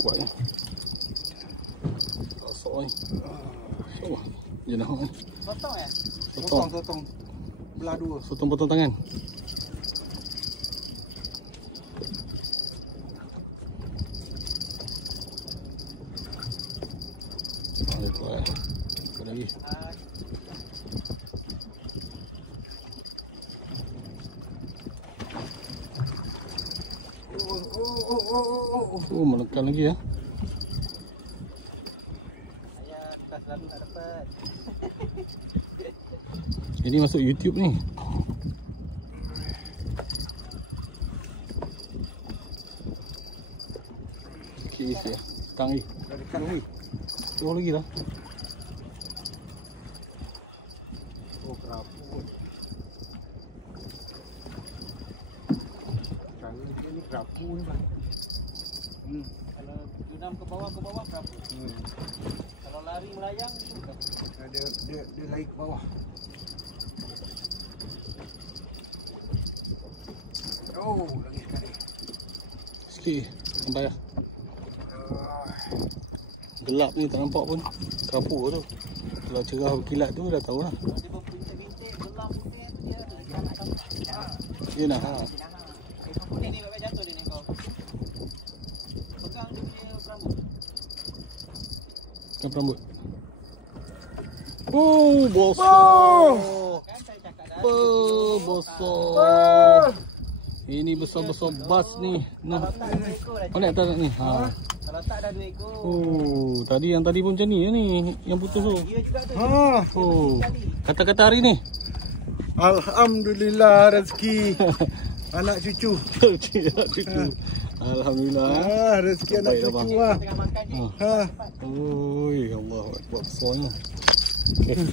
Kuatnya. Rasok ni. Oh, jenah ni. Potong ya? Potong. Belah dua. Potong tangan. Kuat. Kuat lagi. Oh, menekan lagi ya. Saya bukan selalu tak dapat. Ini masuk YouTube ni. Sikit isi ya. Tang ni. Dah dekat ni. Jauh lagi lah. Oh, kerapu. Cara dia ni kerapu ni bang. Kalau junam ke bawah kerapu. Kalau lari melayang itu bukan. Dia lari ke bawah. Oh, lagi sekali. Sikit. Sampai lah. Gelap ni tak nampak pun. Kerapu tu. Kalau cerah berkilat tu dah tahu lah. Kalau dia berbintik-bintik, gelam putih tu dia nak tahu. Dia nak. Kuning ni baik jatuh dia ni kau. Pegang dia punya rambut. Kan rambut. Oh, bosok. Kan saya cakap dah. Bosok. Ini besar-besar bas ni. Nah. Kalau tak 2 ekor dah. Mana atas ni? Ha. Kalau tak dah 2 ekor. Oh, yang tadi pun macam ni ya ni. Yang putus tu. Dia juga tu. Oh. Kata-kata hari ni. Alhamdulillah rezeki anak cucu. Alhamdulillah. Rezeki anak Baik, cucu abang. lah. Tengah makan je. Ha. Oi, Allah Akbar besarnya. Okay.